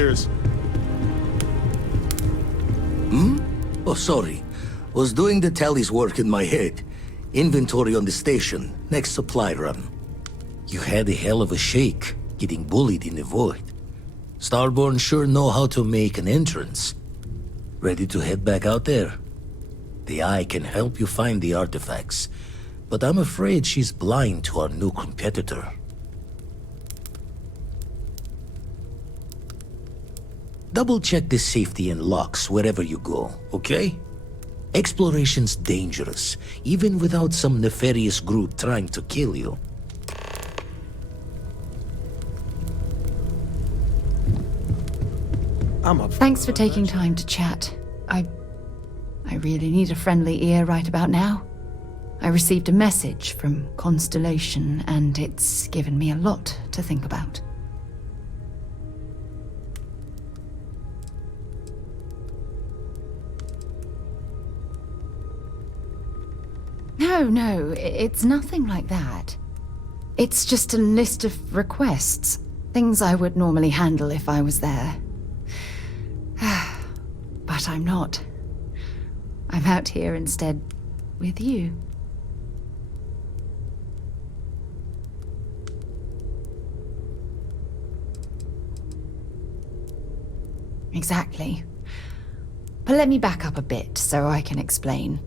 years. Oh, sorry. Was doing the tally's work in my head. Inventory on the station, next supply run. You had a hell of a shake, getting bullied in the void. Starborn sure know how to make an entrance. Ready to head back out there? The Eye can help you find the artifacts, but I'm afraid she's blind to our new competitor. Double-check the safety and locks wherever you go, okay? Exploration's dangerous, even without some nefarious group trying to kill you. Thanks for taking time to chat. I really need a friendly ear right about now. I received a message from Constellation, and it's given me a lot to think about. No, it's nothing like that. It's just a list of requests, things I would normally handle if I was there. But I'm not. I'm out here instead with you. Exactly. But let me back up a bit so I can explain.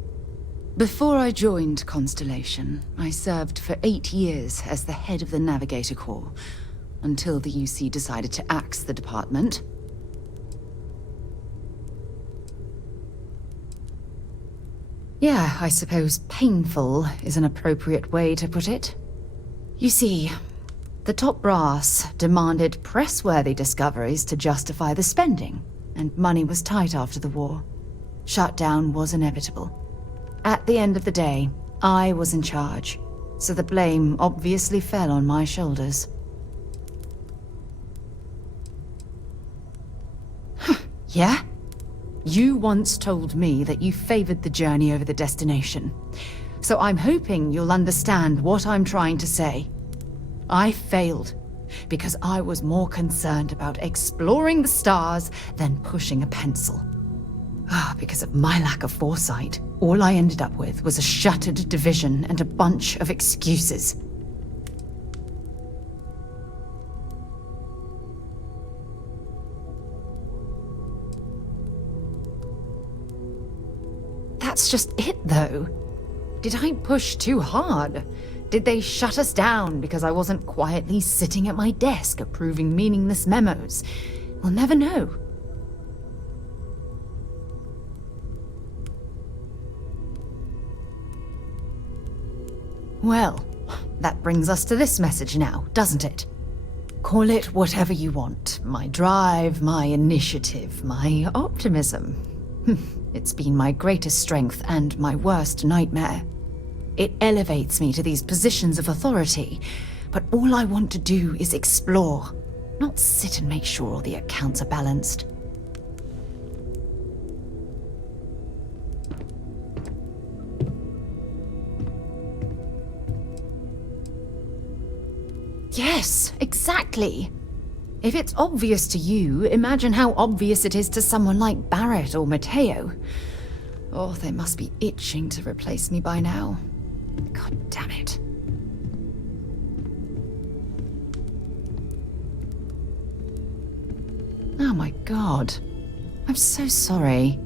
Before I joined Constellation, I served for 8 years as the head of the Navigator Corps, until the UC decided to axe the department. Yeah, I suppose painful is an appropriate way to put it. You see, the top brass demanded press-worthy discoveries to justify the spending, and money was tight after the war. Shutdown was inevitable. At the end of the day, I was in charge, so the blame obviously fell on my shoulders. Yeah? You once told me that you favored the journey over the destination, so I'm hoping you'll understand what I'm trying to say. I failed, because I was more concerned about exploring the stars than pushing a pencil. Because of my lack of foresight, all I ended up with was a shattered division and a bunch of excuses. That's just it, though. Did I push too hard? Did they shut us down because I wasn't quietly sitting at my desk approving meaningless memos? We'll never know. Well, that brings us to this message now, doesn't it? Call it whatever you want. My drive, my initiative, my optimism. It's been my greatest strength and my worst nightmare. It elevates me to these positions of authority, but all I want to do is explore, not sit and make sure all the accounts are balanced. Yes, exactly. If it's obvious to you, imagine how obvious it is to someone like Barrett or Mateo. Oh, they must be itching to replace me by now. God damn it. Oh my God. I'm so sorry.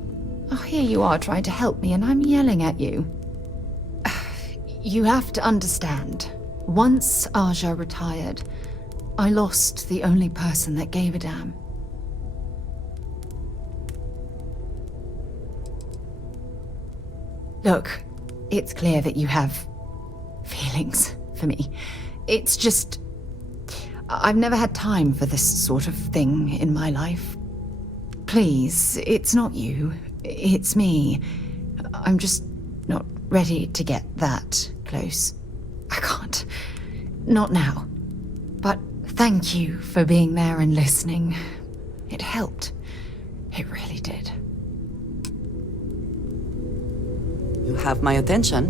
Oh, here you are trying to help me and I'm yelling at you. You have to understand. Once Aja retired, I lost the only person that gave a damn. Look, it's clear that you have feelings for me. It's just, I've never had time for this sort of thing in my life. Please, it's not you, it's me. I'm just not ready to get that close. I can't. Not now. But thank you for being there and listening. It helped. It really did. You have my attention.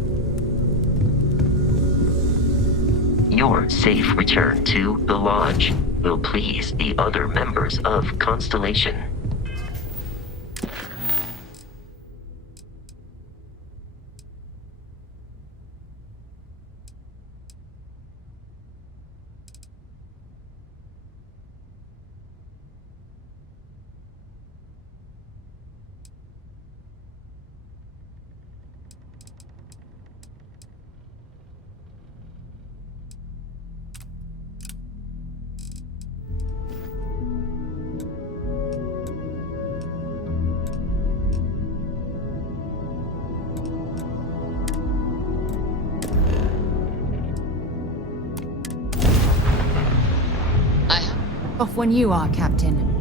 Your safe return to the lodge. will please the other members of Constellation. Off when you are, Captain.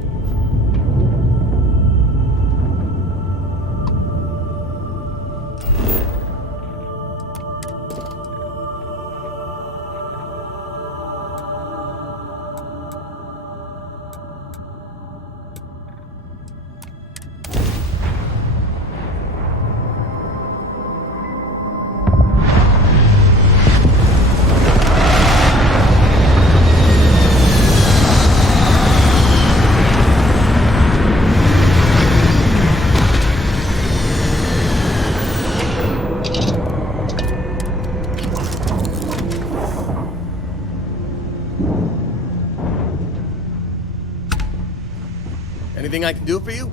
Anything I can do for you?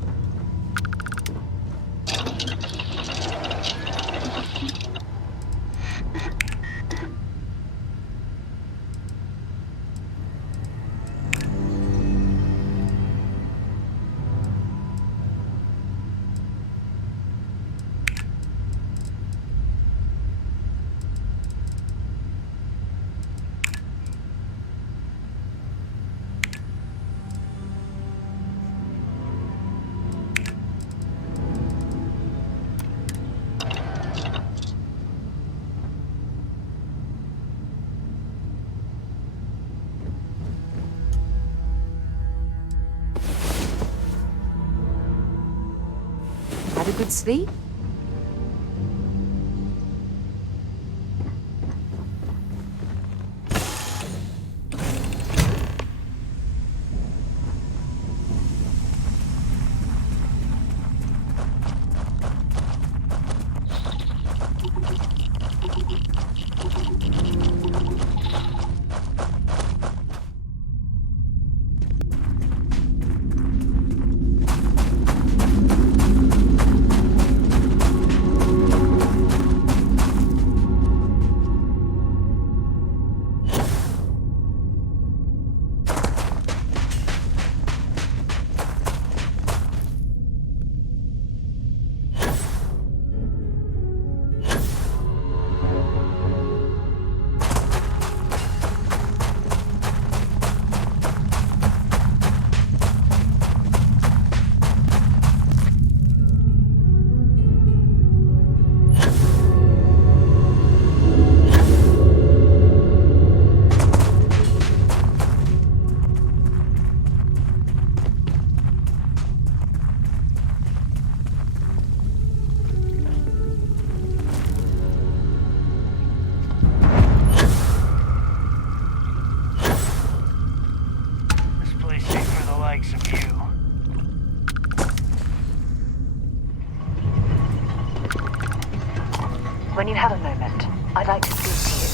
Had a good sleep? When you have a moment, I'd like to speak to you.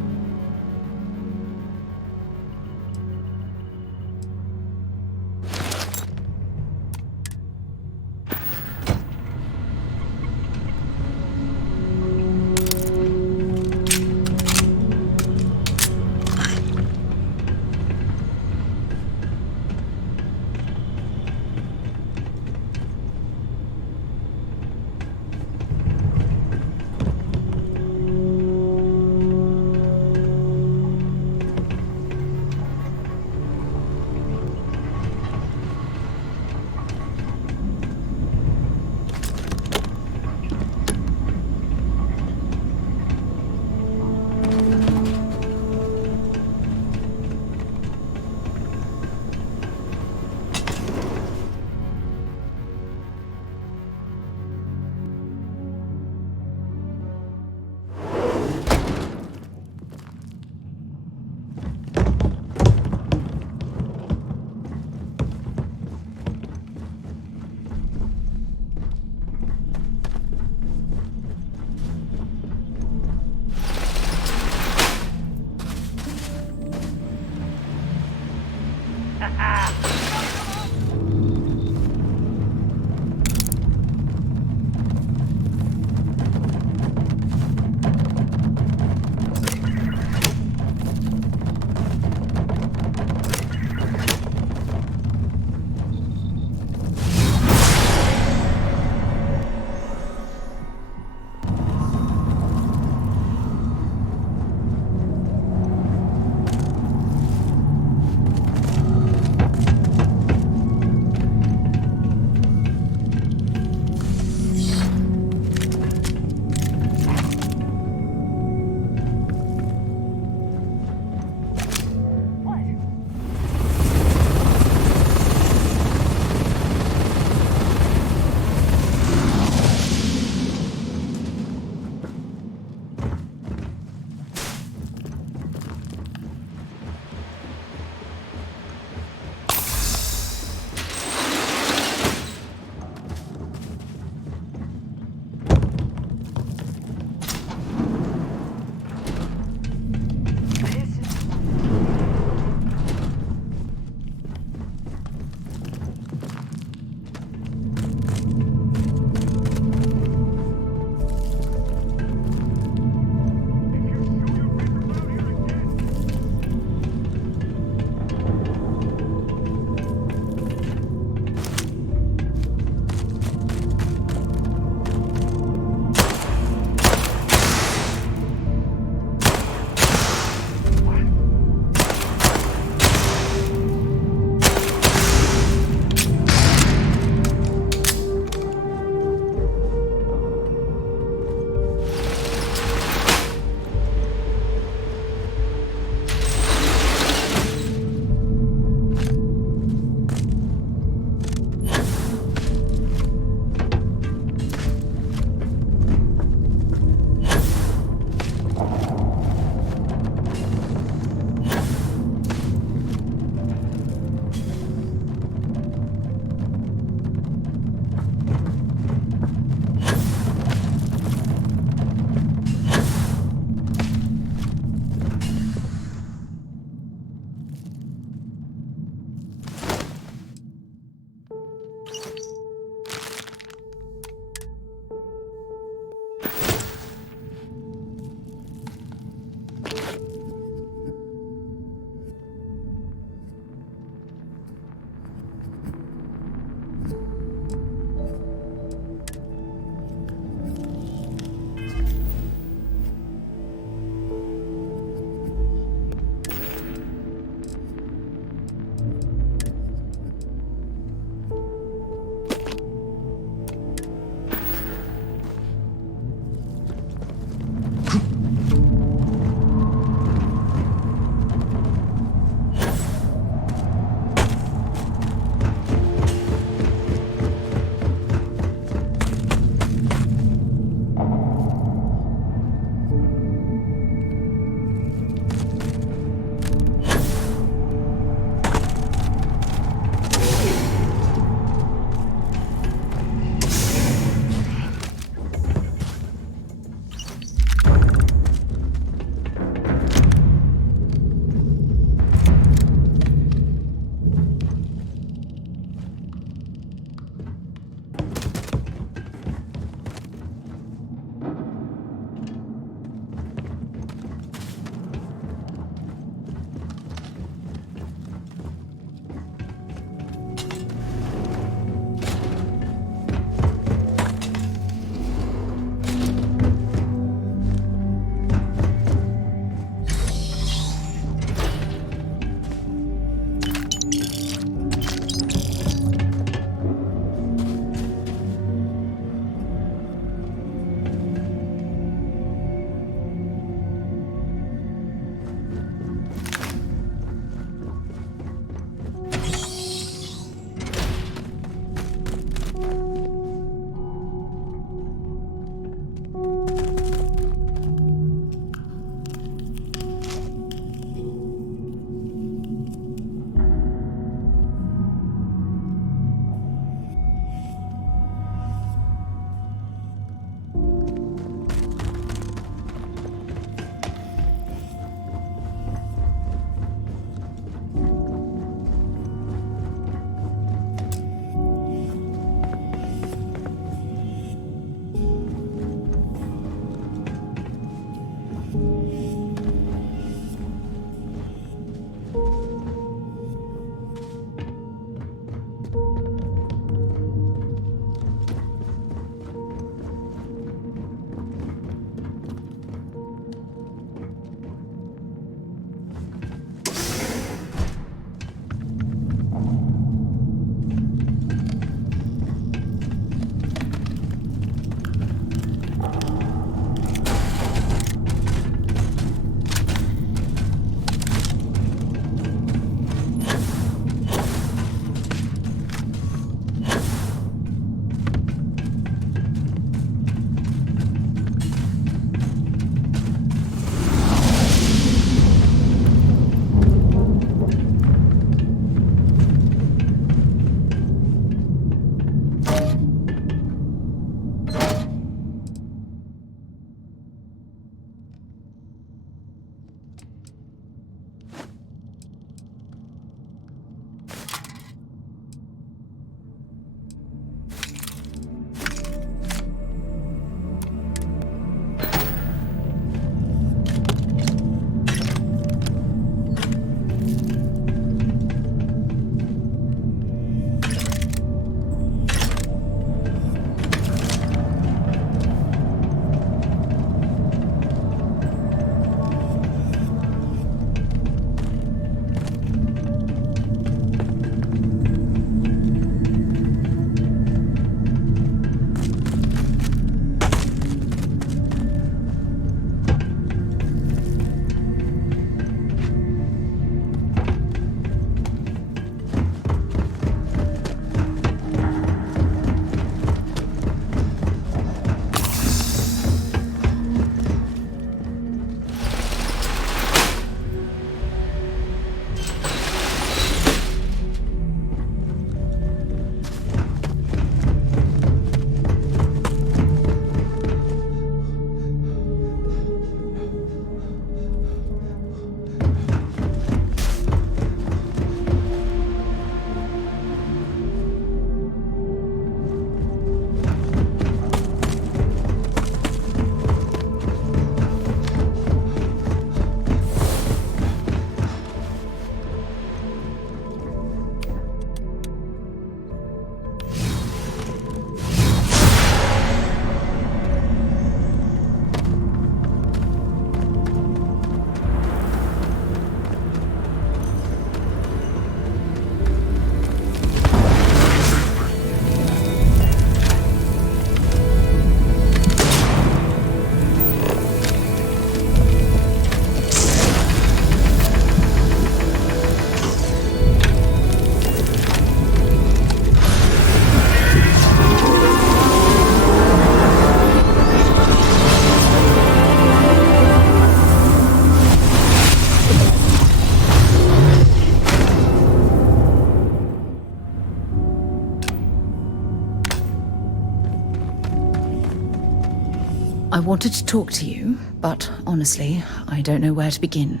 I wanted to talk to you, but honestly, I don't know where to begin.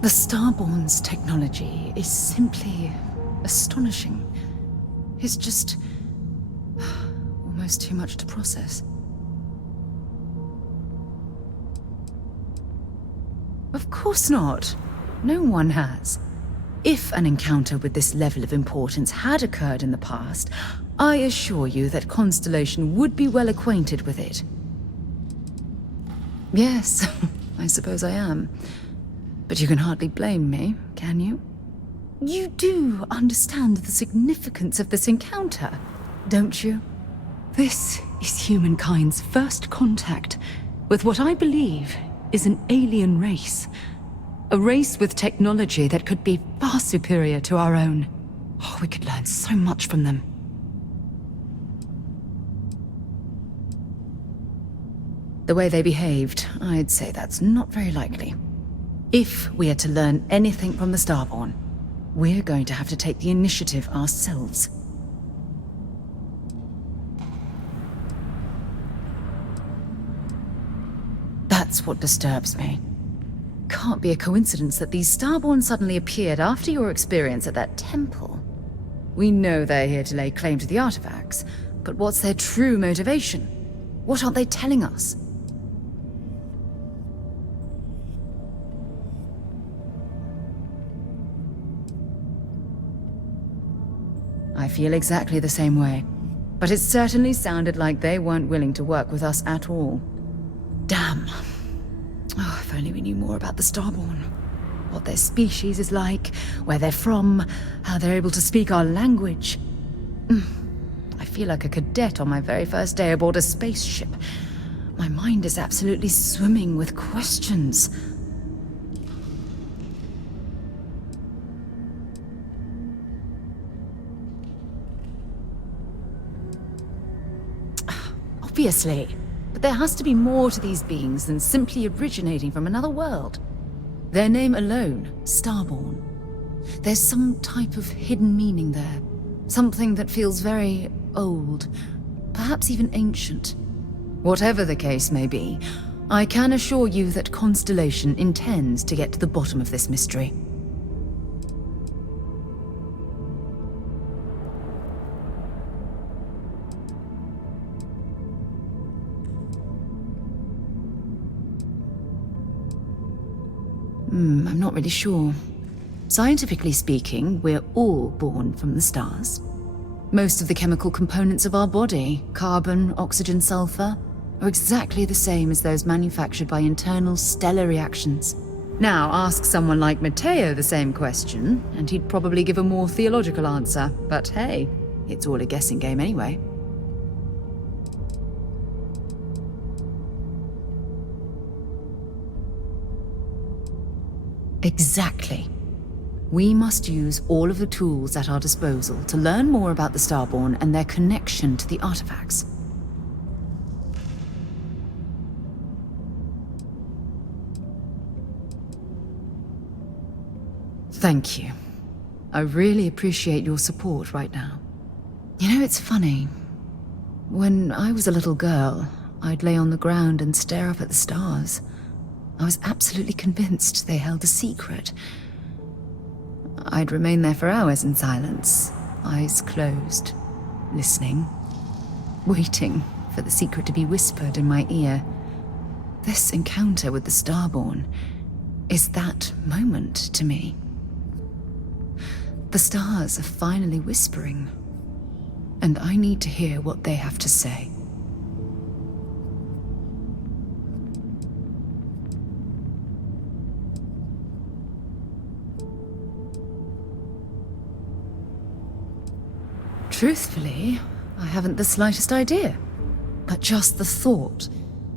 The Starborn's technology is simply astonishing. It's just almost too much to process. Of course not. No one has. If an encounter with this level of importance had occurred in the past, I assure you that Constellation would be well acquainted with it. Yes, I suppose I am. But you can hardly blame me, can you? You do understand the significance of this encounter, don't you? This is humankind's first contact with what I believe is an alien race. A race with technology that could be far superior to our own. Oh, we could learn so much from them. The way they behaved, I'd say that's not very likely. If we are to learn anything from the Starborn, we're going to have to take the initiative ourselves. That's what disturbs me. Can't be a coincidence that these Starborn suddenly appeared after your experience at that temple. We know they're here to lay claim to the artifacts, but what's their true motivation? What aren't they telling us? I feel exactly the same way, but it certainly sounded like they weren't willing to work with us at all. Damn. Oh, if only we knew more about the Starborn. What their species is like, where they're from, how they're able to speak our language. I feel like a cadet on my very first day aboard a spaceship. My mind is absolutely swimming with questions. Obviously. But there has to be more to these beings than simply originating from another world. Their name alone, Starborn. There's some type of hidden meaning there. Something that feels very old, perhaps even ancient. Whatever the case may be, I can assure you that Constellation intends to get to the bottom of this mystery. I'm not really sure. Scientifically speaking, we're all born from the stars. Most of the chemical components of our body, carbon, oxygen, sulfur, are exactly the same as those manufactured by internal stellar reactions. Now, ask someone like Matteo the same question, and he'd probably give a more theological answer. But hey, it's all a guessing game anyway. Exactly. We must use all of the tools at our disposal to learn more about the Starborn and their connection to the artifacts. Thank you. I really appreciate your support right now. You know, it's funny. When I was a little girl, I'd lay on the ground and stare up at the stars. I was absolutely convinced they held a secret. I'd remain there for hours in silence, eyes closed, listening, waiting for the secret to be whispered in my ear. This encounter with the Starborn is that moment to me. The stars are finally whispering, and I need to hear what they have to say. Truthfully, I haven't the slightest idea. But just the thought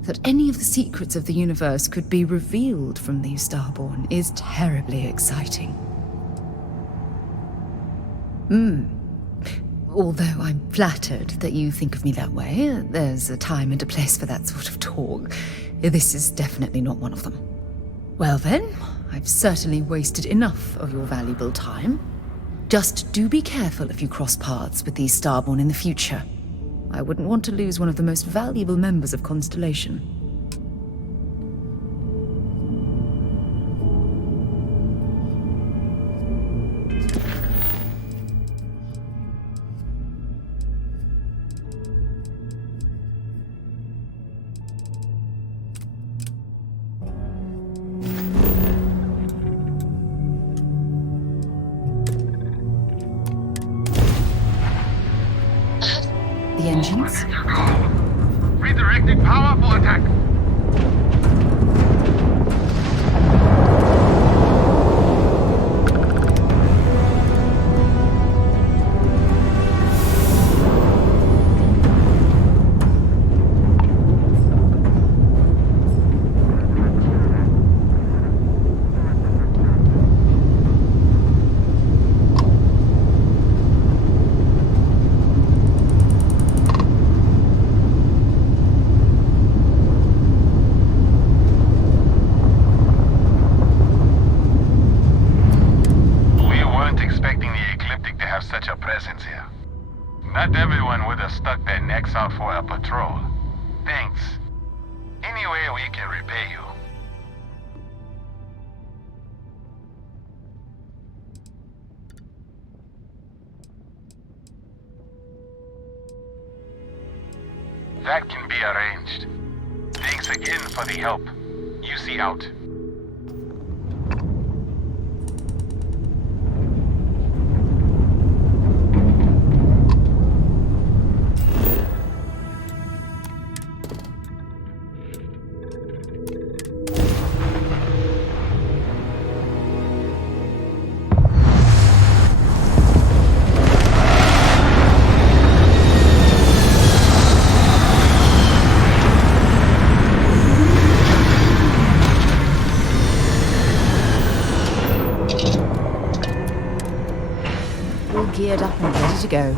that any of the secrets of the universe could be revealed from these Starborn is terribly exciting. Although I'm flattered that you think of me that way, there's a time and a place for that sort of talk. This is definitely not one of them. Well then, I've certainly wasted enough of your valuable time. Just do be careful if you cross paths with these Starborn in the future. I wouldn't want to lose one of the most valuable members of Constellation. The engines? Redirecting power for attack. Such a presence here. Not everyone would have stuck their necks out for a patrol. Thanks. Any way we can repay you. That can be arranged. Thanks again for the help. You see out. All geared up and ready to go.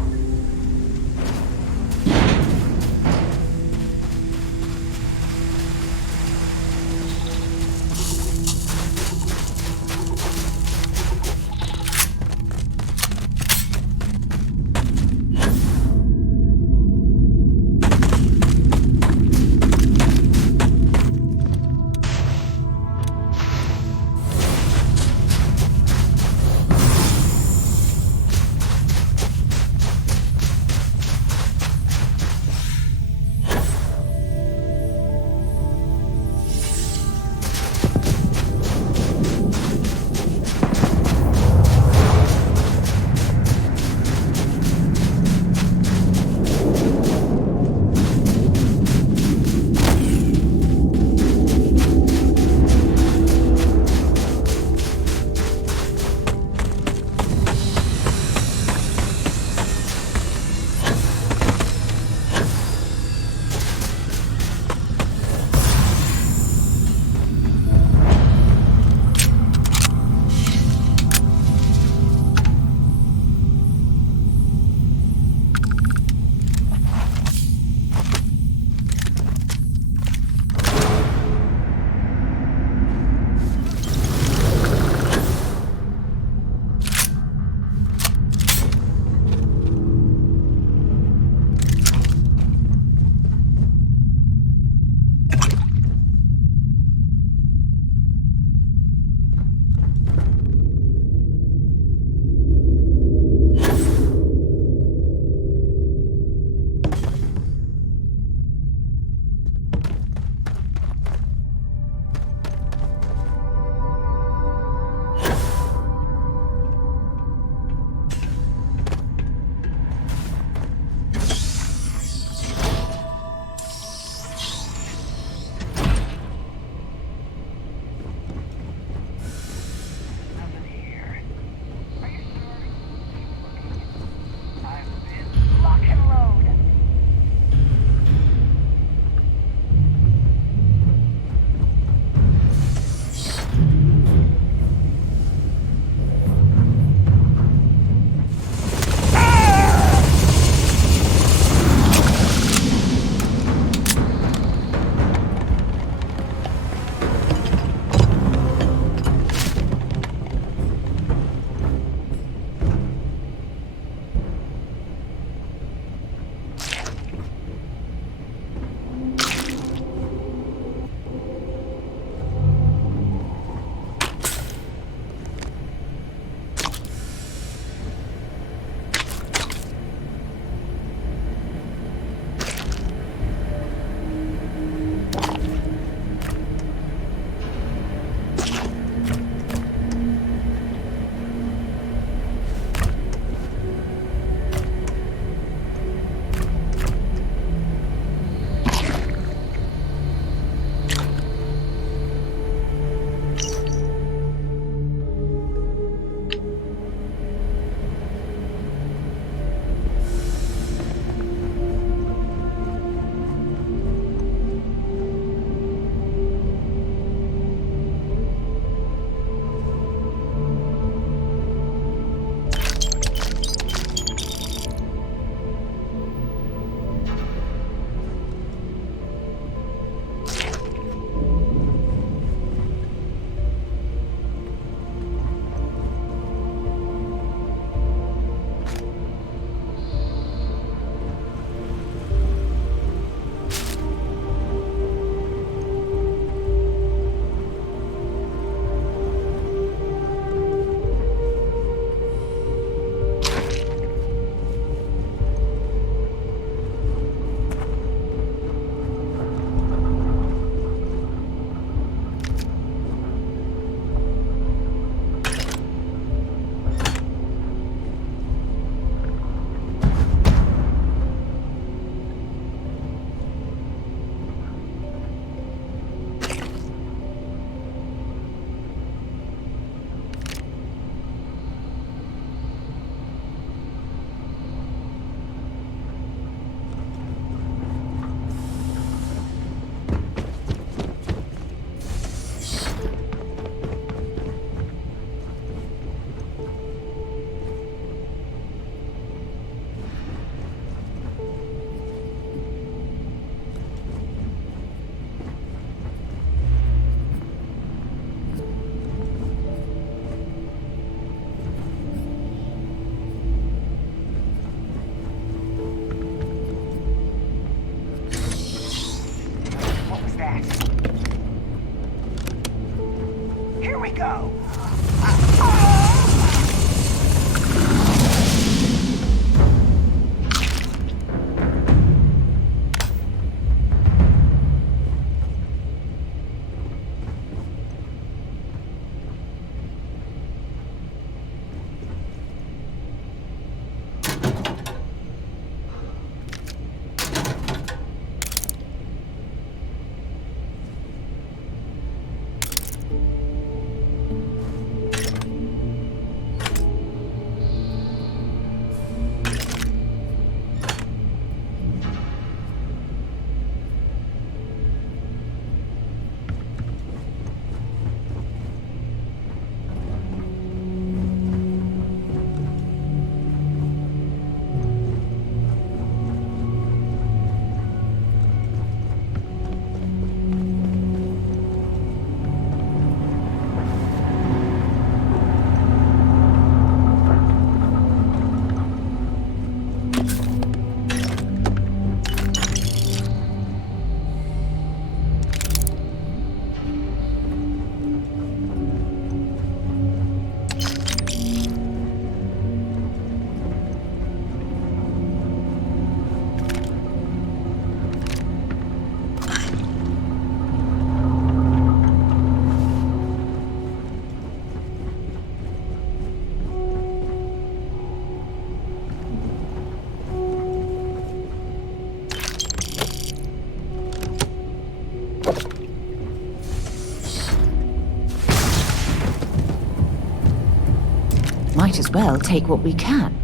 Might as well take what we can.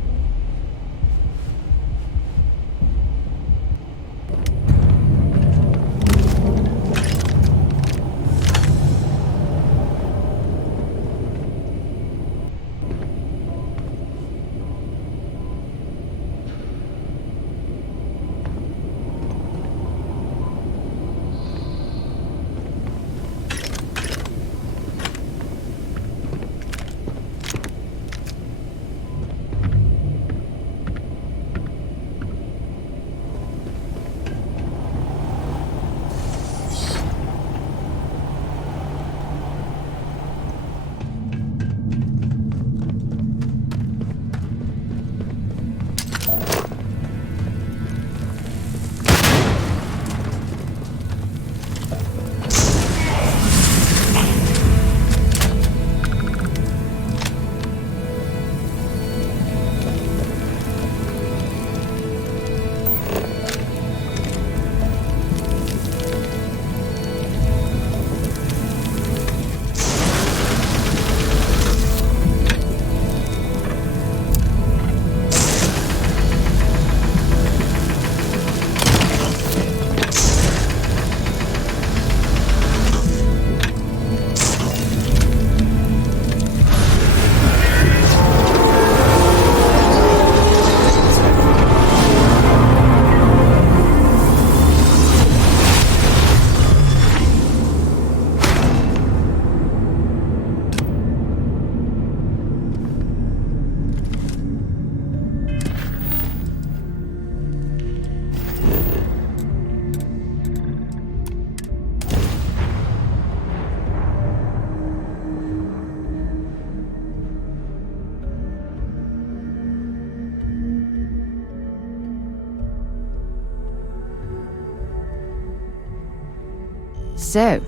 So,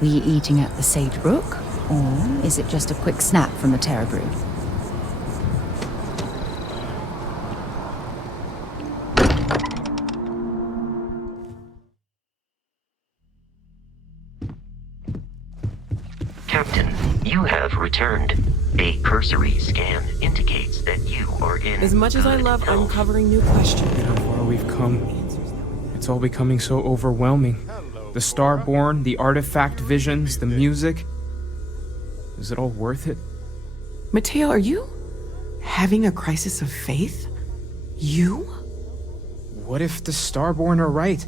were you eating at the Sage Brook? Or is it just a quick snap from the Terror Brew? Captain, you have returned. A cursory scan indicates that you are in As much as I good love health. uncovering new questions, How far we've come. It's all becoming so overwhelming. The Starborn, the artifact visions, the music. Is it all worth it? Mateo, are you having a crisis of faith? You? What if the Starborn are right?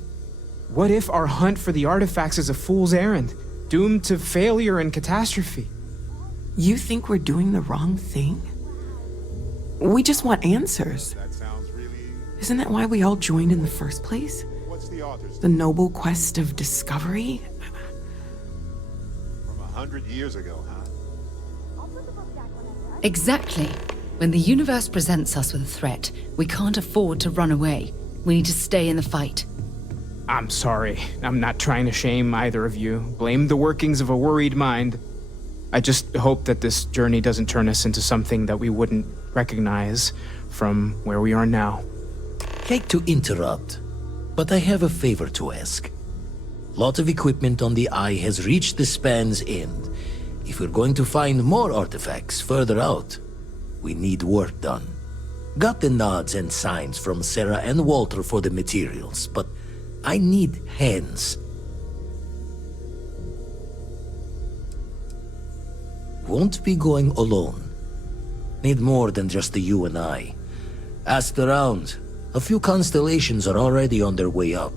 What if our hunt for the artifacts is a fool's errand, doomed to failure and catastrophe? You think we're doing the wrong thing? We just want answers. That sounds really... Isn't that why we all joined in the first place? What's the author's The noble quest of discovery? from 100 years ago, huh? Exactly. When the universe presents us with a threat, we can't afford to run away. We need to stay in the fight. I'm sorry. I'm not trying to shame either of you. Blame the workings of a worried mind. I just hope that this journey doesn't turn us into something that we wouldn't recognize from where we are now. Hate to interrupt, but I have a favor to ask. Lot of equipment on the Eye has reached the span's end. If we're going to find more artifacts further out, we need work done. Got the nods and signs from Sarah and Walter for the materials, but I need hands. Won't be going alone. Need more than just the you and I. Asked around. A few constellations are already on their way up.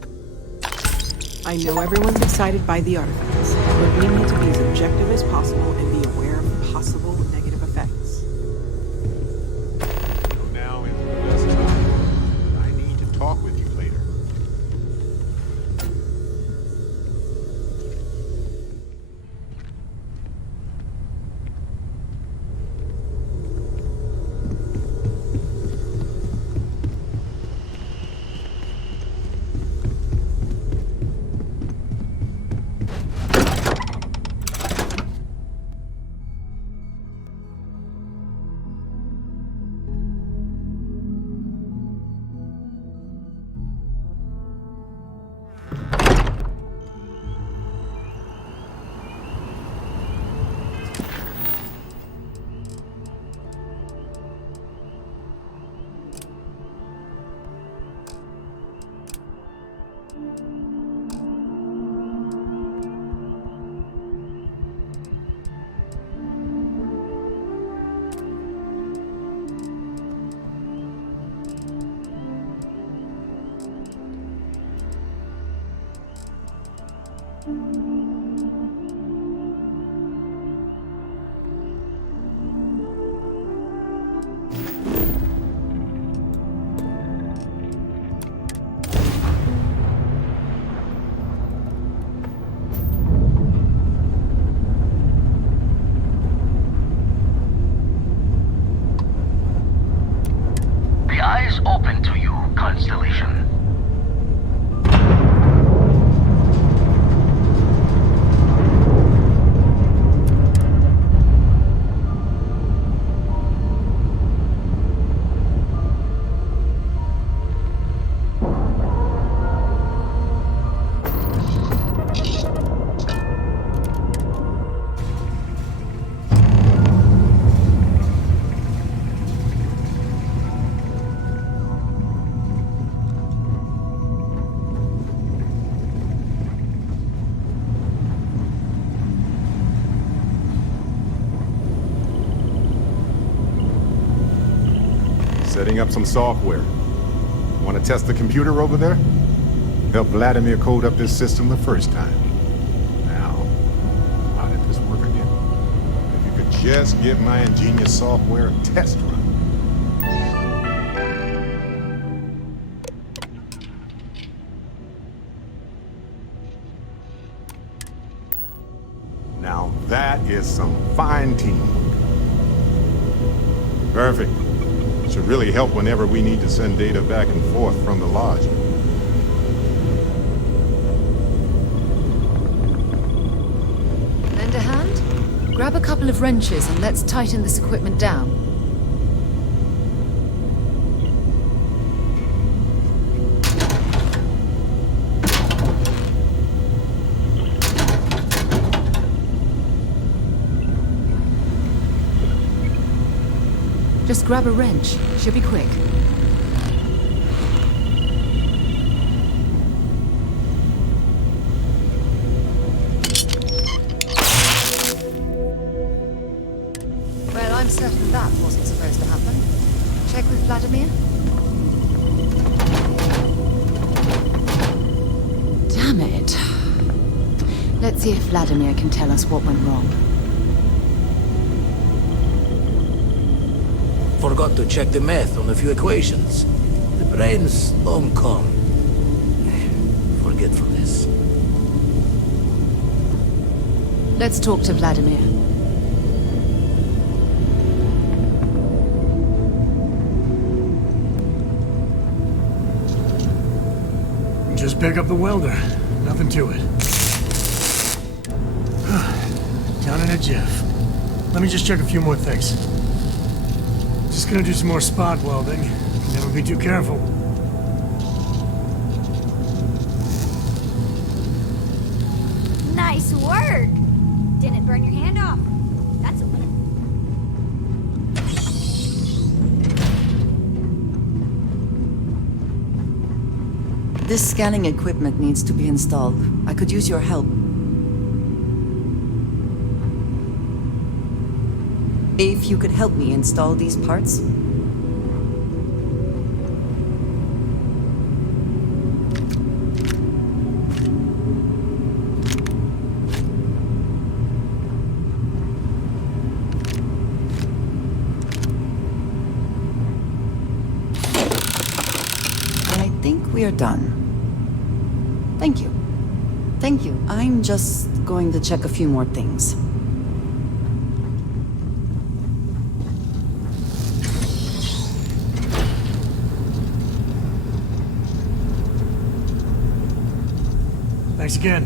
I know everyone's excited by the artifacts, but we need to be as objective as possible and be aware of possible negative effects. So now into the best time. I need to talk with you later. Eyes open to you, Constellation. Setting up some software. Want to test the computer over there? Helped Vladimir code up this system the first time. Now, how did this work again? If you could just give my ingenious software a test run. Now that is some fine teamwork. Perfect. Should really help whenever we need to send data back and forth from the lodge. Lend a hand? Grab a couple of wrenches and let's tighten this equipment down. Just grab a wrench. Should be quick. Well, I'm certain that wasn't supposed to happen. Check with Vladimir? Damn it. Let's see if Vladimir can tell us what went wrong. Forgot to check the math on a few equations. The brain's long gone. Forgetfulness. Let's talk to Vladimir. Just pick up the welder. Nothing to it. Down in a jiff. Let me just check a few more things. Just gonna do some more spot welding. Never be too careful. Nice work! Didn't burn your hand off. That's a win. This scanning equipment needs to be installed. I could use your help. If you could help me install these parts. I think we are done. Thank you. Thank you. I'm just going to check a few more things. Thanks again.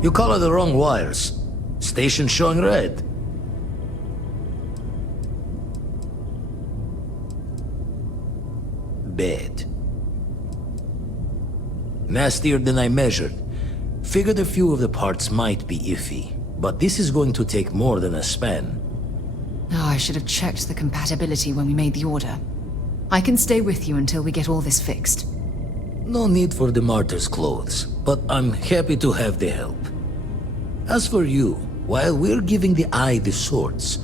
You color the wrong wires. Station showing red. Bad. Nastier than I measured. Figured a few of the parts might be iffy, but this is going to take more than a span. Oh, I should have checked the compatibility when we made the order. I can stay with you until we get all this fixed. No need for the martyr's clothes, but I'm happy to have the help. As for you, while we're giving the eye the swords,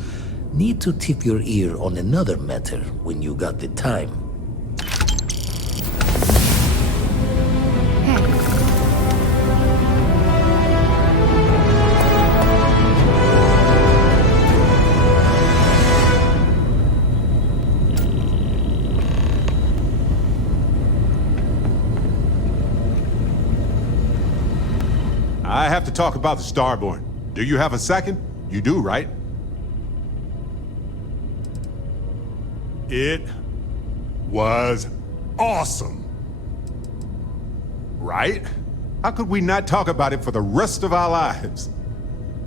need to tip your ear on another matter when you got the time. Hey. I have to talk about the Starborn. Do you have a second? You do, right? It was awesome. Right? How could we not talk about it for the rest of our lives?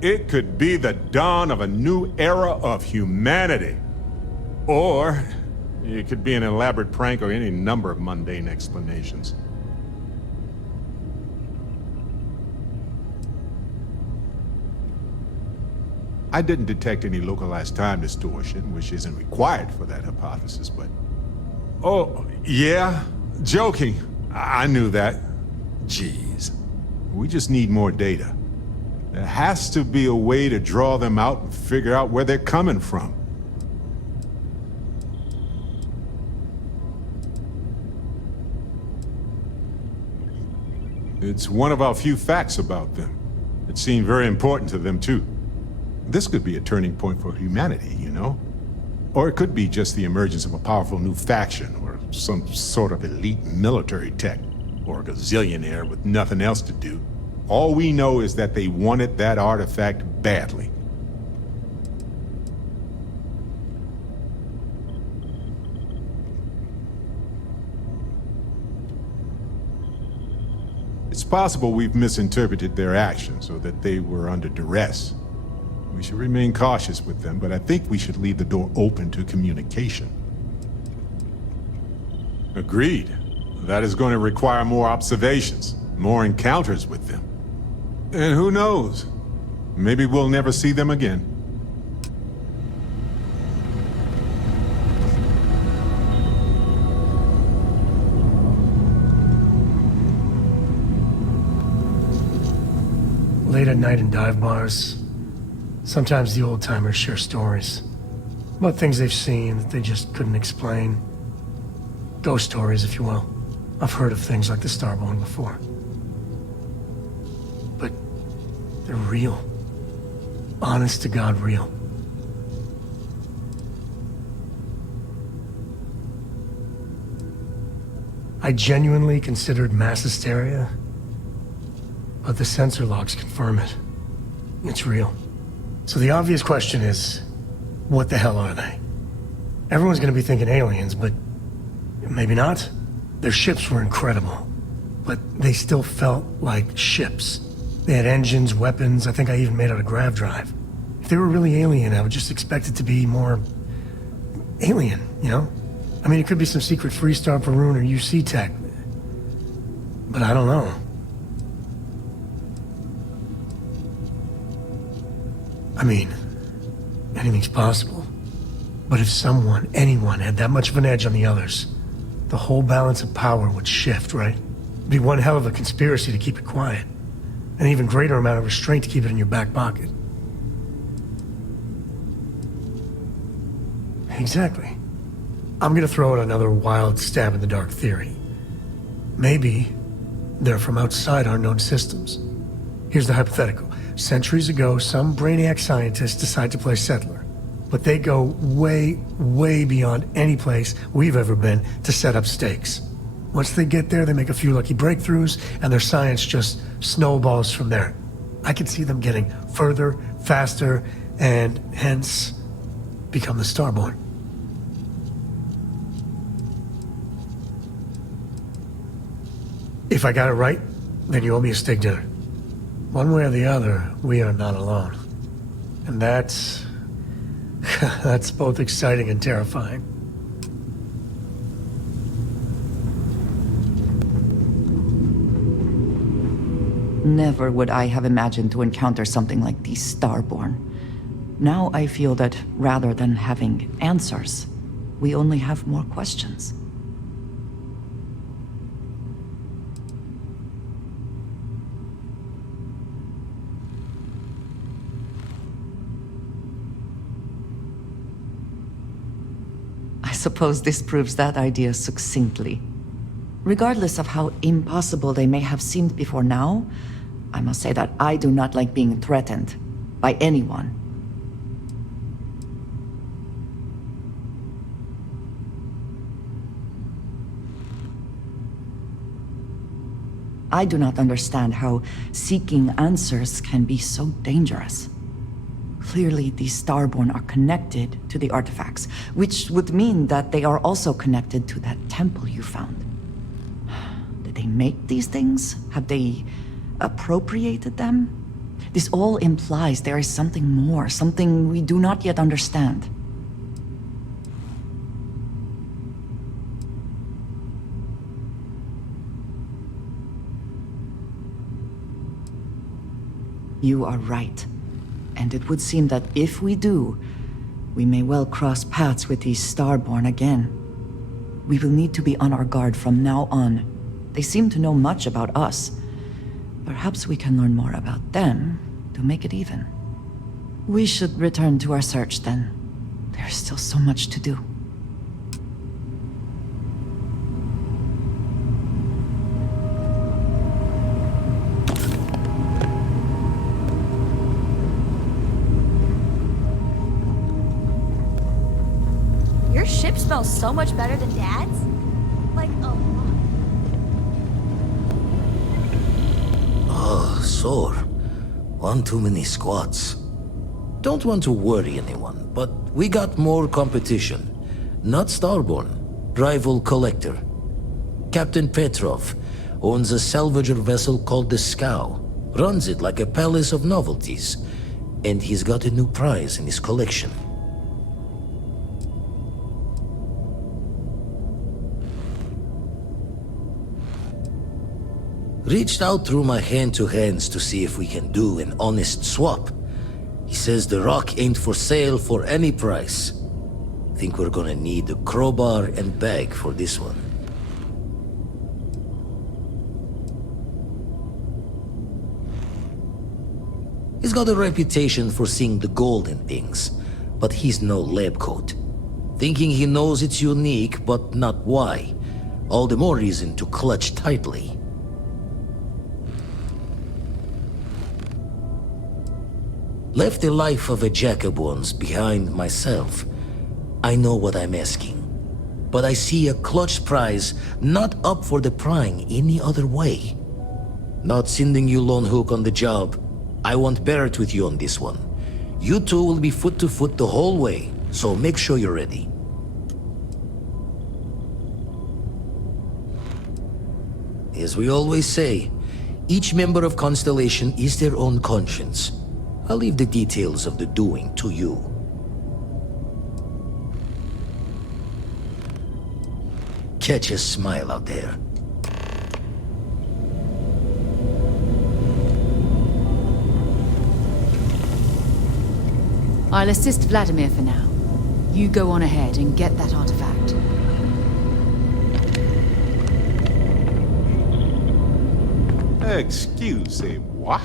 It could be the dawn of a new era of humanity. Or it could be an elaborate prank or any number of mundane explanations. I didn't detect any localized time distortion, which isn't required for that hypothesis, but... Oh, yeah? Joking. I knew that. Jeez. We just need more data. There has to be a way to draw them out and figure out where they're coming from. It's one of our few facts about them. It seemed very important to them, too. This could be a turning point for humanity, you know? Or it could be just the emergence of a powerful new faction, or some sort of elite military tech, or a gazillionaire with nothing else to do. All we know is that they wanted that artifact badly. It's possible we've misinterpreted their actions, or that they were under duress. We should remain cautious with them, but I think we should leave the door open to communication. Agreed. That is going to require more observations, more encounters with them. And who knows? Maybe we'll never see them again. Late at night in dive bars, sometimes the old-timers share stories about things they've seen that they just couldn't explain. Ghost stories, if you will. I've heard of things like the Starborn before. But they're real. Honest to God, real. I genuinely considered mass hysteria, but the sensor logs confirm it. It's real. So the obvious question is, what the hell are they? Everyone's gonna be thinking aliens, but maybe not. Their ships were incredible, but they still felt like ships. They had engines, weapons, I think I even made out a grav drive. If they were really alien, I would just expect it to be more alien, you know? I mean, it could be some secret Freestar Varun or UC tech, but I don't know. I mean, anything's possible. But if someone, anyone, had that much of an edge on the others, the whole balance of power would shift, right? It'd be one hell of a conspiracy to keep it quiet. An even greater amount of restraint to keep it in your back pocket. Exactly. I'm gonna throw out another wild stab in the dark theory. Maybe they're from outside our known systems. Here's the hypothetical. Centuries ago, some brainiac scientists decide to play settler. But they go way, way beyond any place we've ever been to set up stakes. Once they get there, they make a few lucky breakthroughs, and their science just snowballs from there. I could see them getting further, faster, and hence become the Starborn. If I got it right, then you owe me a steak dinner. One way or the other, we are not alone. And that's... that's both exciting and terrifying. Never would I have imagined to encounter something like these Starborn. Now I feel that rather than having answers, we only have more questions. I suppose this proves that idea succinctly. Regardless of how impossible they may have seemed before now, I must say that I do not like being threatened by anyone. I do not understand how seeking answers can be so dangerous. Clearly, these Starborn are connected to the artifacts, which would mean that they are also connected to that temple you found. Did they make these things? Have they appropriated them? This all implies there is something more, something we do not yet understand. You are right. And it would seem that if we do, we may well cross paths with these Starborn again. We will need to be on our guard from now on. They seem to know much about us. Perhaps we can learn more about them to make it even. We should return to our search then. There's still so much to do. Your ship smells so much better than Dad's? Like, a lot. Oh, sore. One too many squats. Don't want to worry anyone, but we got more competition. Not Starborn, rival collector. Captain Petrov owns a salvager vessel called the Scow. Runs it like a palace of novelties. And he's got a new prize in his collection. Reached out through my hand-to-hands to see if we can do an honest swap. He says the rock ain't for sale for any price. Think we're gonna need a crowbar and bag for this one. He's got a reputation for seeing the gold in things, but he's no lab coat. Thinking he knows it's unique, but not why. All the more reason to clutch tightly. Left the life of a jack-of-bones behind myself. I know what I'm asking. But I see a clutch prize not up for the prying any other way. Not sending you lone hook on the job. I won't bear it with you on this one. You two will be foot to foot the whole way, so make sure you're ready. As we always say, each member of Constellation is their own conscience. I'll leave the details of the doing to you. Catch a smile out there. I'll assist Vladimir for now. You go on ahead and get that artifact. Excusez-moi.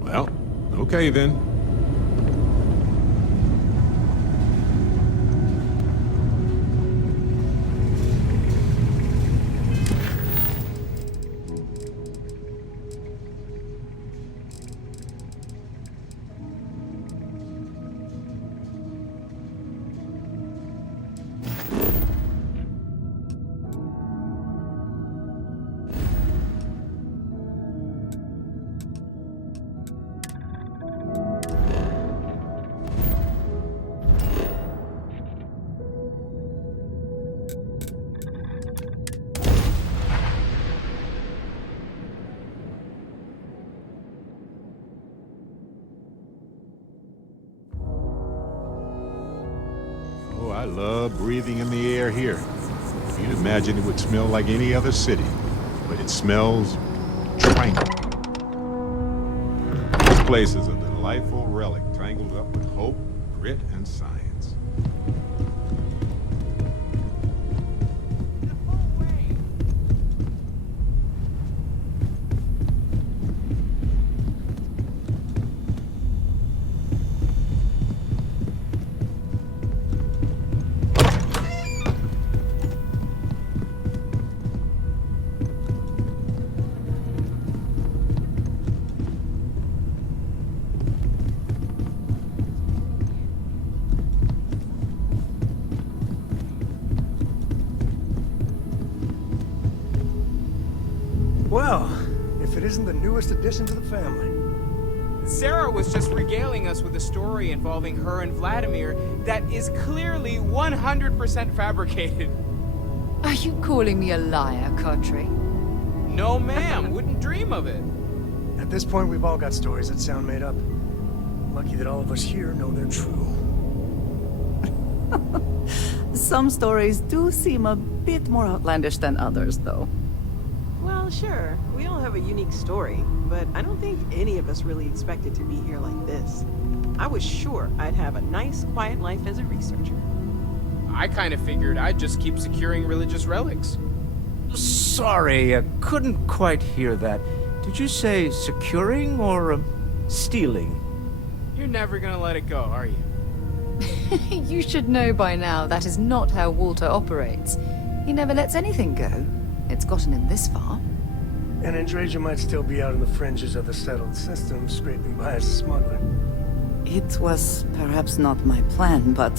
Well, okay then. I love breathing in the air here. You'd imagine it would smell like any other city, but it smells tranquil. This place is a delightful relic tangled up with hope, grit, and science. Well, if it isn't the newest addition to the family. Sarah was just regaling us with a story involving her and Vladimir that is clearly 100% fabricated. Are you calling me a liar, Cartry? No, ma'am. Wouldn't dream of it. At this point, we've all got stories that sound made up. Lucky that all of us here know they're true. Some stories do seem a bit more outlandish than others, though. Well, sure. We all have a unique story, but I don't think any of us really expected to be here like this. I was sure I'd have a nice, quiet life as a researcher. I kind of figured I'd just keep securing religious relics. Sorry, I couldn't quite hear that. Did you say securing or stealing? You're never gonna let it go, are you? You should know by now that is not how Walter operates. He never lets anything go. It's gotten him this far. And Andreja might still be out in the fringes of the settled system, scraping by as a smuggler. It was perhaps not my plan, but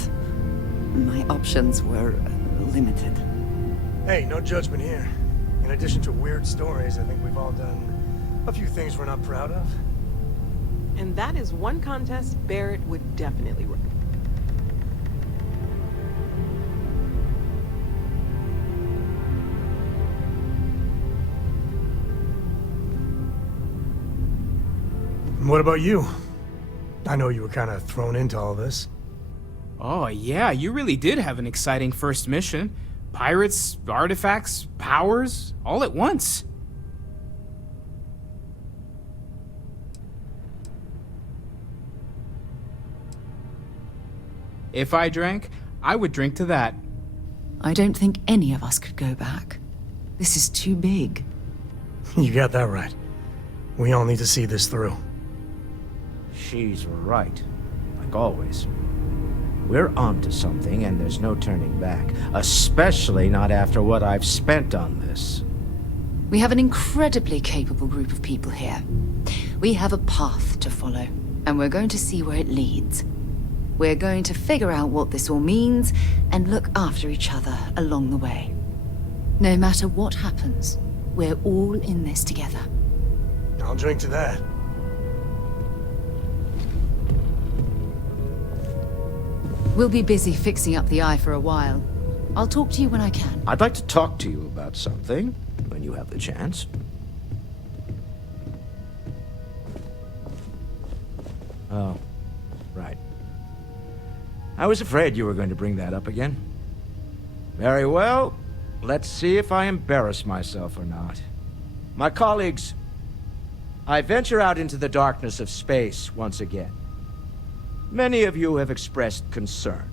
my options were limited. Hey, no judgment here. In addition to weird stories, I think we've all done a few things we're not proud of. And that is one contest Barrett would definitely win. What about you? I know you were kind of thrown into all this. Oh, yeah, you really did have an exciting first mission. Pirates, artifacts, powers, all at once. If I drank, I would drink to that. I don't think any of us could go back. This is too big. You got that right. We all need to see this through. She's right, like always. We're onto something and there's no turning back, especially not after what I've spent on this. We have an incredibly capable group of people here. We have a path to follow, and we're going to see where it leads. We're going to figure out what this all means and look after each other along the way. No matter what happens, we're all in this together. I'll drink to that. We'll be busy fixing up the eye for a while. I'll talk to you when I can. I'd like to talk to you about something, when you have the chance. Oh, right. I was afraid you were going to bring that up again. Very well. Let's see if I embarrass myself or not. My colleagues, I venture out into the darkness of space once again. Many of you have expressed concern.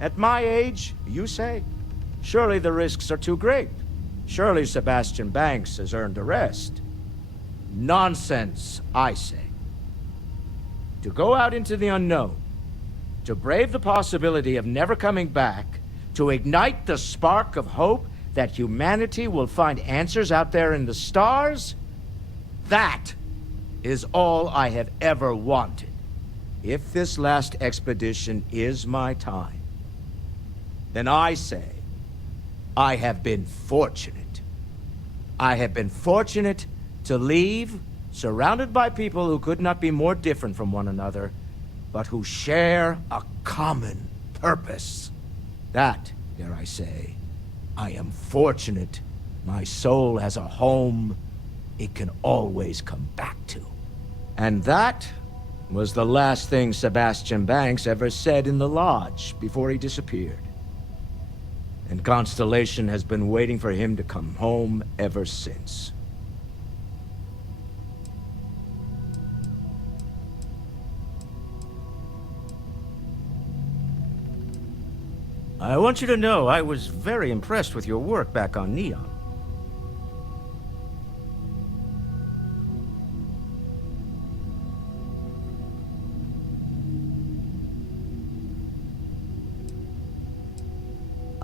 At my age, you say, surely the risks are too great. Surely Sebastian Banks has earned a rest. Nonsense, I say. To go out into the unknown, to brave the possibility of never coming back, to ignite the spark of hope that humanity will find answers out there in the stars, that is all I have ever wanted. If this last expedition is my time, then I say, I have been fortunate. I have been fortunate to leave, surrounded by people who could not be more different from one another, but who share a common purpose. That, dare I say, I am fortunate. My soul has a home it can always come back to. And that, was the last thing Sebastian Banks ever said in the lodge before he disappeared. And Constellation has been waiting for him to come home ever since. I want you to know I was very impressed with your work back on Neon.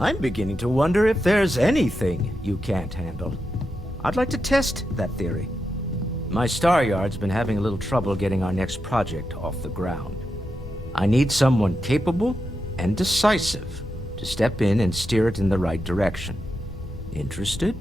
I'm beginning to wonder if there's anything you can't handle. I'd like to test that theory. My Star Yard's been having a little trouble getting our next project off the ground. I need someone capable and decisive to step in and steer it in the right direction. Interested?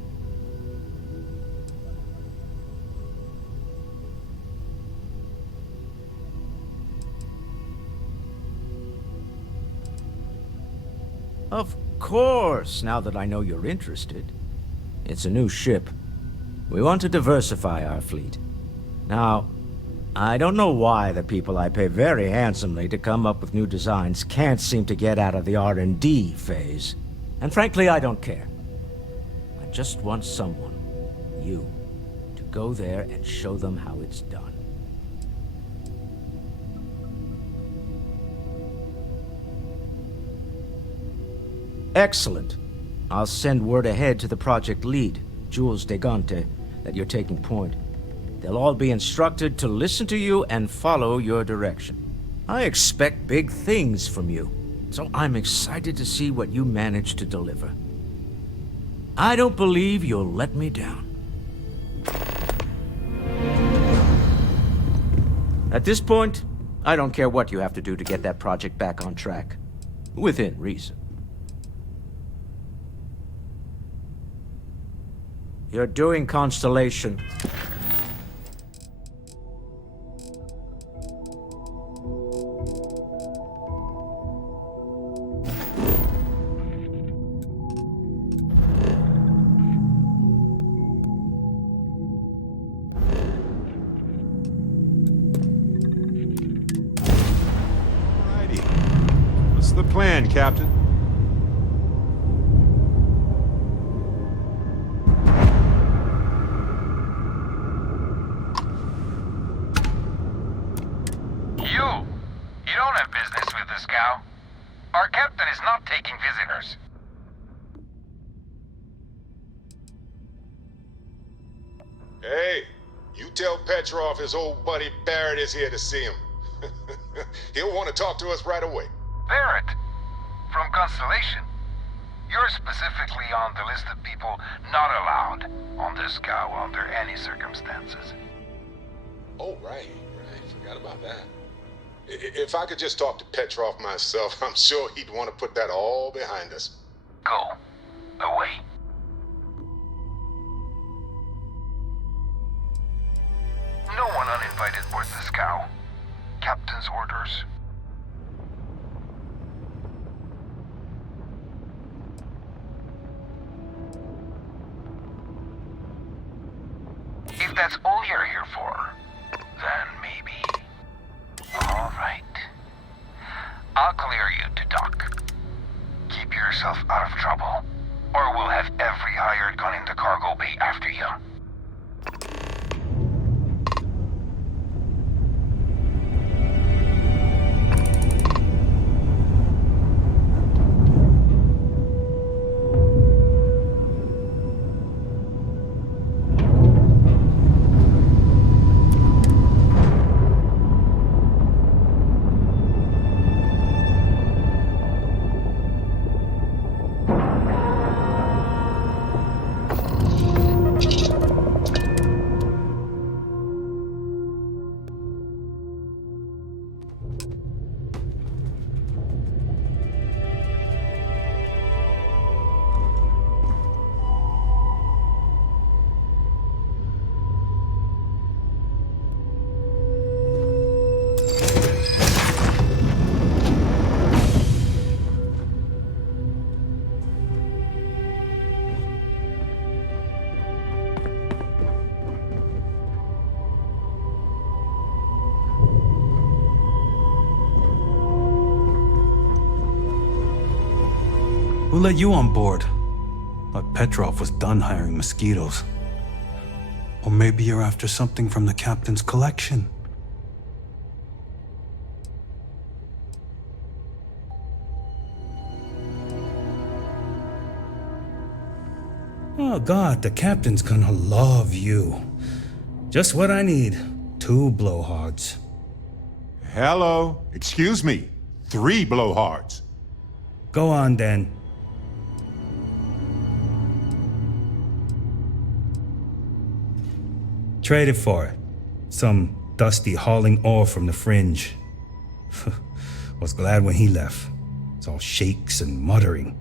Of course, now that I know you're interested. It's a new ship. We want to diversify our fleet. Now, I don't know why the people I pay very handsomely to come up with new designs can't seem to get out of the R&D phase. And frankly, I don't care. I just want someone, you, to go there and show them how it's done. Excellent. I'll send word ahead to the project lead, Jules Degante, that you're taking point. They'll all be instructed to listen to you and follow your direction. I expect big things from you, so I'm excited to see what you manage to deliver. I don't believe you'll let me down. At this point, I don't care what you have to do to get that project back on track. Within reason. You're doing Constellation. Alrighty. What's the plan, Captain? You don't have business with the scow. Our captain is not taking visitors. Hey, you tell Petrov his old buddy Barrett is here to see him. He'll want to talk to us right away. Barrett, from Constellation. You're specifically on the list of people not allowed on the scow under any circumstances. Oh, right. Forgot about that. If I could just talk to Petrov myself, I'm sure he'd want to put that all behind us. Go. Away. No one uninvited boards the scow. Captain's orders. If that's all you're here for, then maybe. All right. I'll clear you to dock. Keep yourself out of trouble, or we'll have every hired gun in the cargo bay after you. Who let you on board? Thought Petrov was done hiring mosquitoes. Or maybe you're after something from the captain's collection. Oh God, the captain's gonna love you. Just what I need. 2 blowhards. Hello? Excuse me. 3 blowhards. Go on then. Traded for it. Some dusty hauling ore from the fringe. Was glad when he left. It's all shakes and muttering.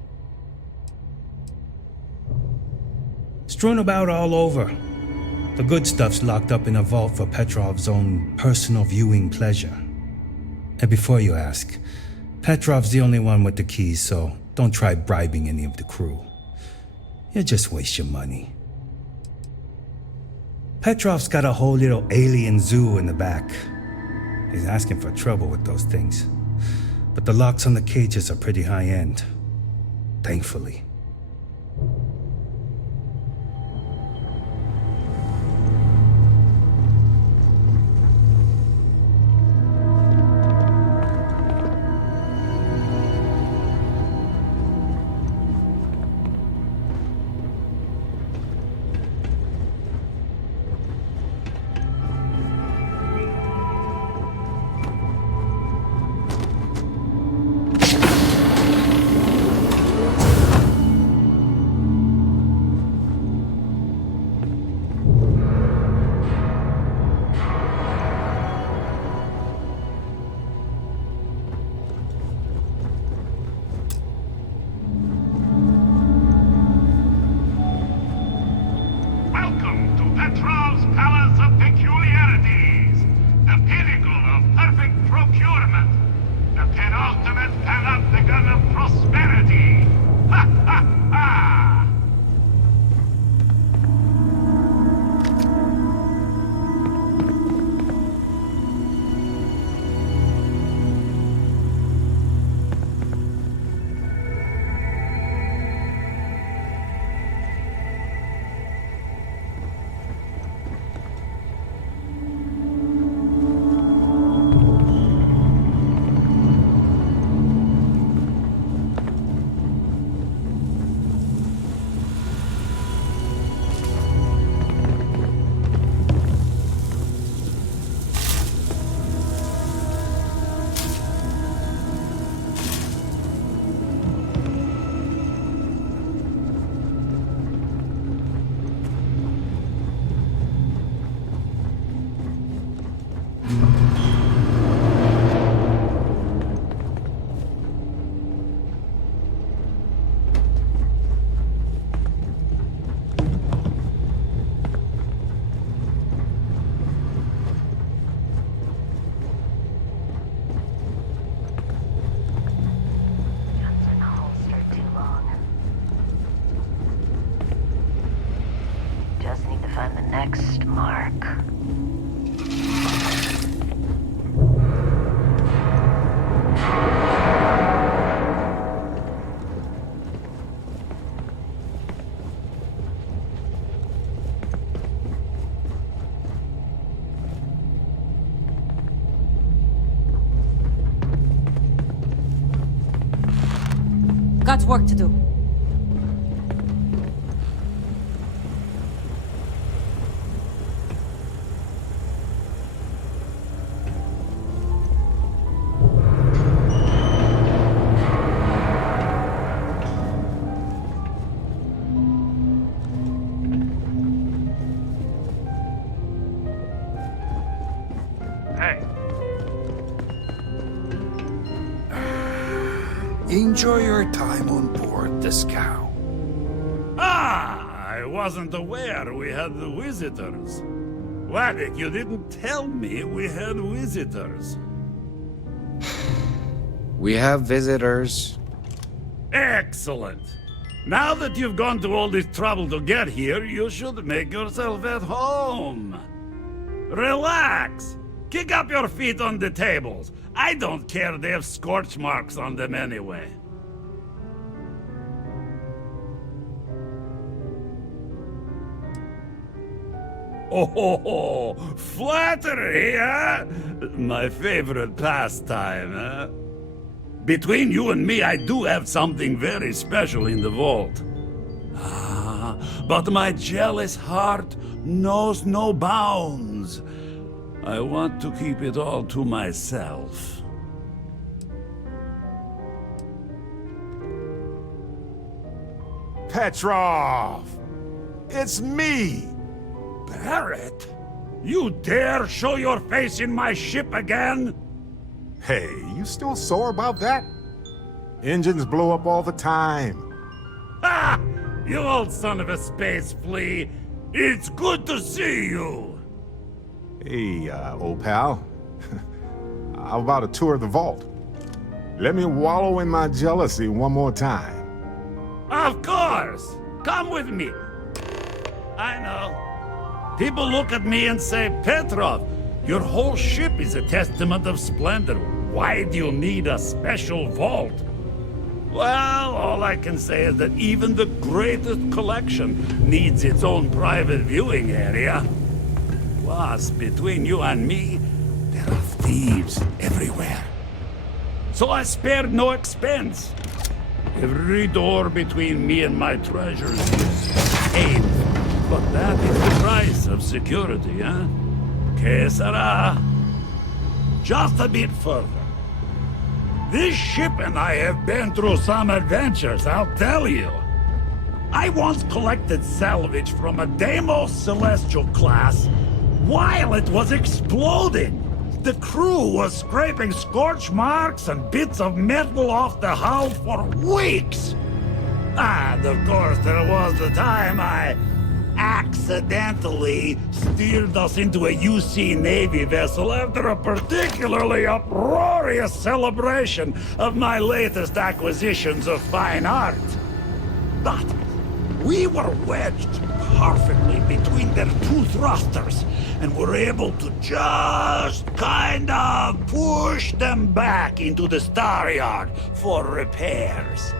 Strewn about all over. The good stuff's locked up in a vault for Petrov's own personal viewing pleasure. And before you ask, Petrov's the only one with the keys, so don't try bribing any of the crew. You'll just waste your money. Petrov's got a whole little alien zoo in the back. He's asking for trouble with those things. But the locks on the cages are pretty high-end. Thankfully. Next mark. Got work to do. Enjoy your time on board the scow. Ah, I wasn't aware we had visitors. Waddick, you didn't tell me we had visitors. We have visitors. Excellent. Now that you've gone to all this trouble to get here, you should make yourself at home. Relax. Kick up your feet on the tables. I don't care they have scorch marks on them anyway. Oh, flattery, huh? My favorite pastime, huh? Between you and me, I do have something very special in the vault. But my jealous heart knows no bounds. I want to keep it all to myself. Petrov! It's me! Barrett? You dare show your face in my ship again? Hey, you still sore about that? Engines blow up all the time. Ha! You old son of a space flea! It's good to see you! Hey, old pal. How about a tour of the vault? Let me wallow in my jealousy one more time. Of course! Come with me! I know. People look at me and say, Petrov, your whole ship is a testament of splendor. Why do you need a special vault? Well, all I can say is that even the greatest collection needs its own private viewing area. Plus, between you and me, there are thieves everywhere. So I spared no expense. Every door between me and my treasures is painful. But that is the price of security, huh? Que sera? Just a bit further. This ship and I have been through some adventures, I'll tell you. I once collected salvage from a Deimos Celestial class while it was exploding. The crew was scraping scorch marks and bits of metal off the hull for weeks. And of course, there was the time I accidentally steered us into a UC Navy vessel after a particularly uproarious celebration of my latest acquisitions of fine art. But we were wedged perfectly between their two thrusters and were able to just kind of push them back into the star yard for repairs.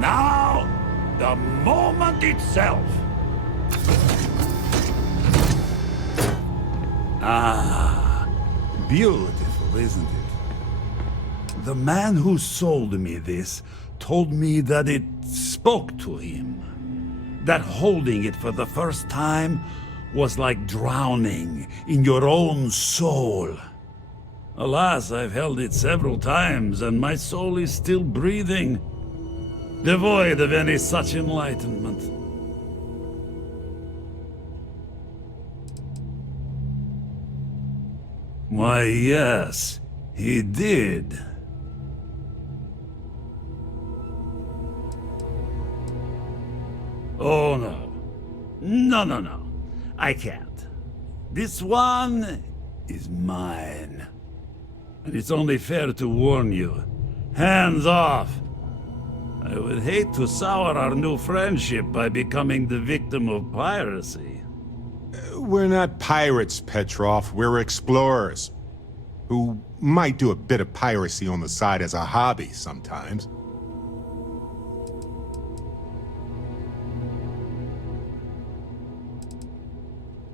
Now, the moment itself. Ah, beautiful, isn't it? The man who sold me this told me that it spoke to him. That holding it for the first time was like drowning in your own soul. Alas, I've held it several times, and my soul is still breathing, devoid of any such enlightenment. Why, yes, he did. Oh, no. No. I can't. This one is mine. And it's only fair to warn you. Hands off! I would hate to sour our new friendship by becoming the victim of piracy. We're not pirates, Petrov. We're explorers. Who might do a bit of piracy on the side as a hobby sometimes.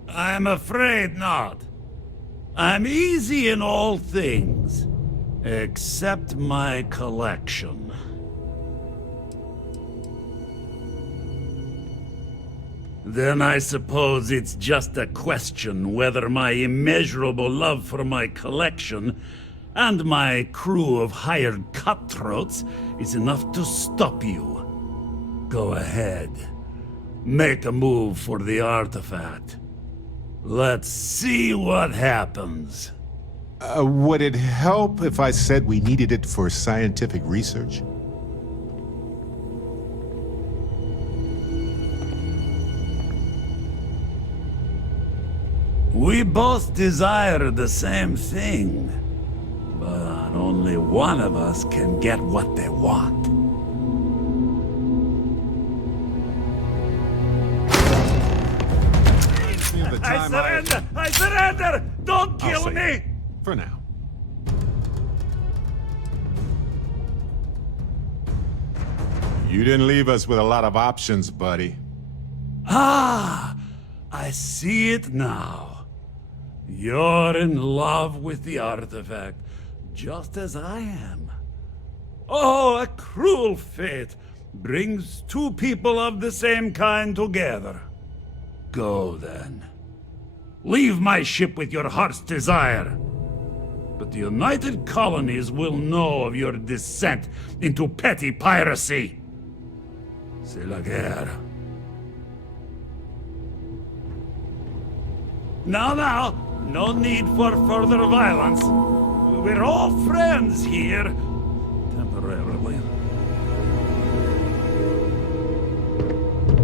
I'm afraid not. I'm easy in all things, except my collection. Then I suppose it's just a question whether my immeasurable love for my collection and my crew of hired cutthroats is enough to stop you. Go ahead. Make a move for the artifact. Let's see what happens. Would it help if I said we needed it for scientific research? We both desire the same thing, but only one of us can get what they want. I surrender! I surrender! Don't kill me! For now. You didn't leave us with a lot of options, buddy. Ah! I see it now. You're in love with the artifact, just as I am. Oh, a cruel fate brings two people of the same kind together. Go then. Leave my ship with your heart's desire. But the United Colonies will know of your descent into petty piracy. C'est la guerre. Now, no need for further violence. We're all friends here. Temporarily.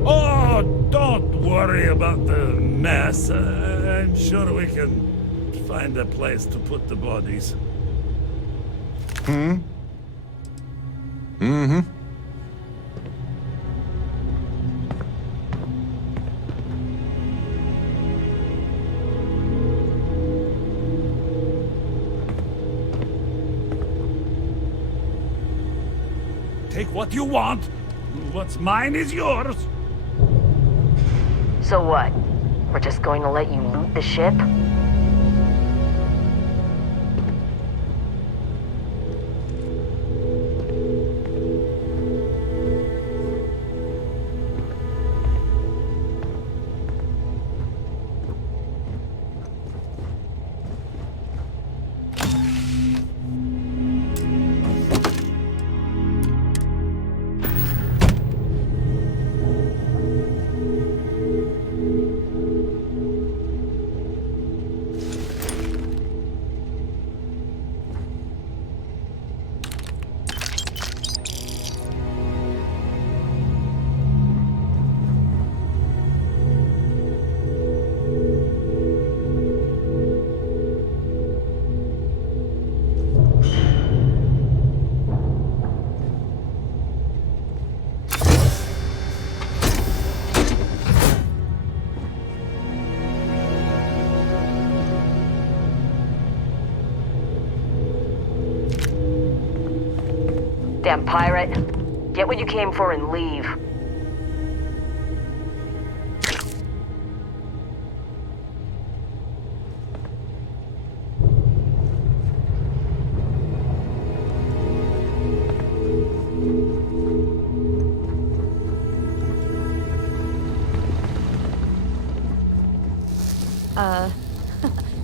Oh, don't worry about the mess. I'm sure we can find a place to put the bodies. Mm-hmm. Take what you want. What's mine is yours. So what? We're just going to let you loot the ship? Damn pirate. Get what you came for and leave.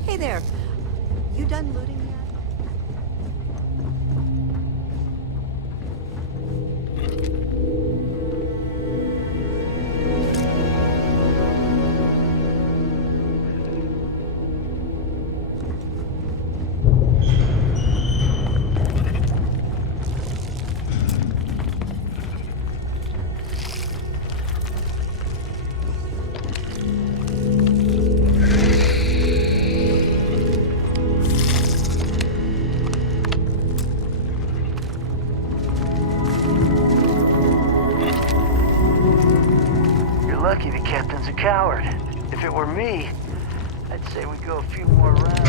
Hey there. You done looting yet? Lucky the captain's a coward. If it were me, I'd say we go a few more rounds.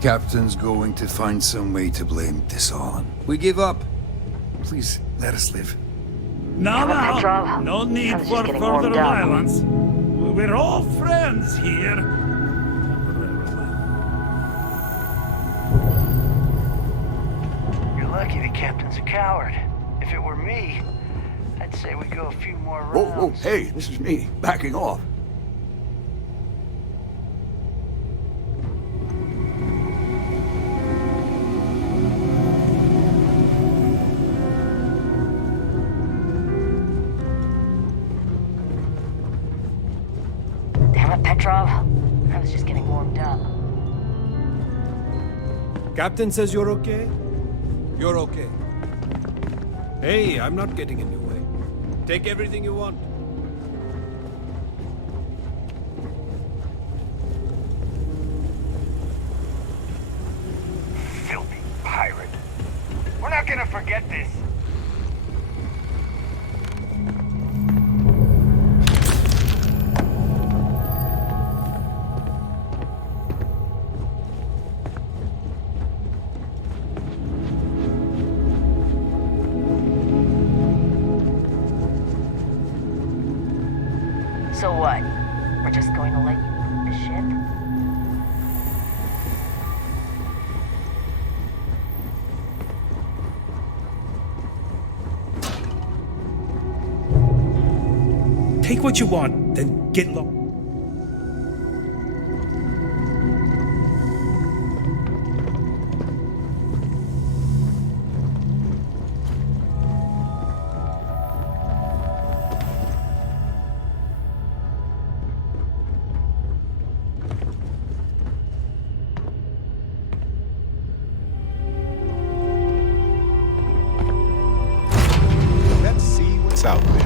Captain's going to find some way to blame this all on. We give up. Please, let us live. Now, no need for further violence. We're all friends here. You're lucky the captain's a coward. If it were me, I'd say we go a few more rounds. Whoa, hey, this is me, backing off. Petrov? I was just getting warmed up. Captain says you're okay? You're okay. Hey, I'm not getting in your way. Take everything you want. Filthy pirate. We're not gonna forget this. So what? We're just going to let you loot the ship? Take what you want, then get low. Let's see what's out there.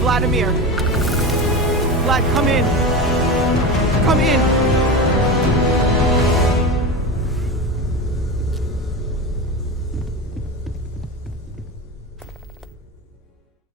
Vladimir! Vlad, come in! Come in!